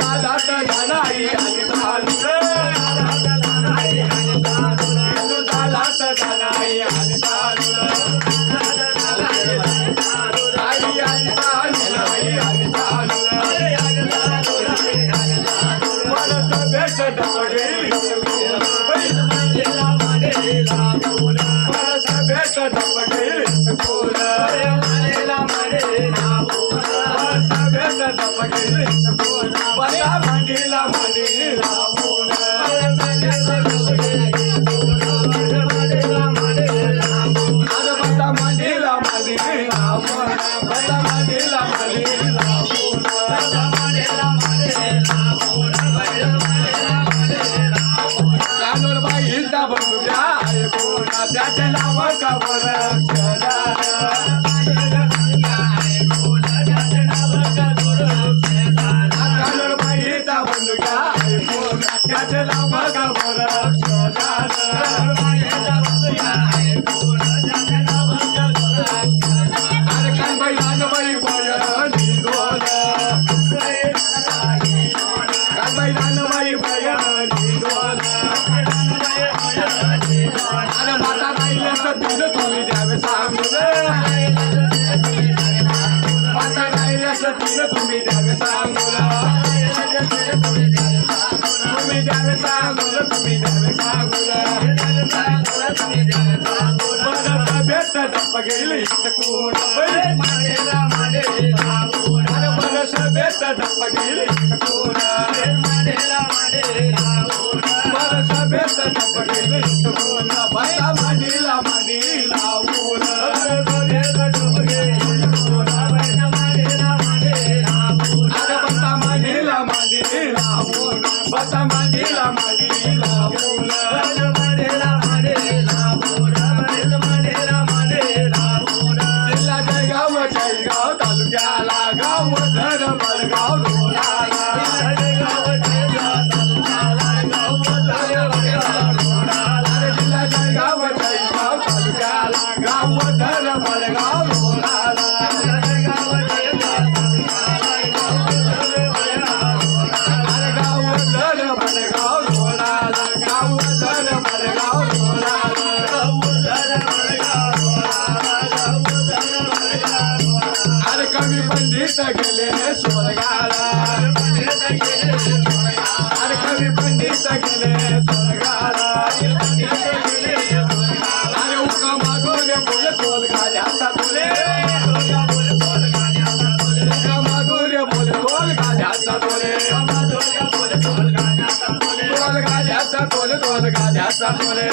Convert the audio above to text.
गालात गाणाई आणि चालू गालात गाणाई आणि चालू गालात गाणाई आणि चालू आई आणि चालू आई आणि चालू परत बेट डबडी परत बेट डबडी स्कूल बता मंडीला मंडीला बता मंडीला मंडीला बता मंडीला मंडीला बाईचा बंधुया कोणा त्याच्या नाव कावर त्याचे नाव कावर अरे काय बैलान बाई बयनी डोल काय बैलान बाई बयनी डोल अरे माता राहिले सतीन तुम्ही द्यावे सांगून माता राहिले सतीन तुम्ही द्यावे सांगून तुम्ही द्यावे सांगून तुम्ही द्यावे सांगून परत बेट डप गेली कोण अरे परत बेट डप गेली कोण परत बेट डप गेली कोण बता मंडीला मंडीला ऊन अरे बता मंडीला मंडीला ऊन बसा मंडीला मंडीला ऊन जिल्हा जळगाव तालुक्याला गाव धर बळगाव रोडाला जिल्हा जळगाव तालुक्याला गाव धर बळगाव रोडाला कवी पंडित गेले स्वर्गाला अरे कवी पंडित गेले स्वर्गाला अरे उका मागोरे बोल बोल गाड्याचा बोले उका मागोरे बोल बोल गाड्याचा बोले बोल गाड्याचा बोल बोल गाड्याचा बोले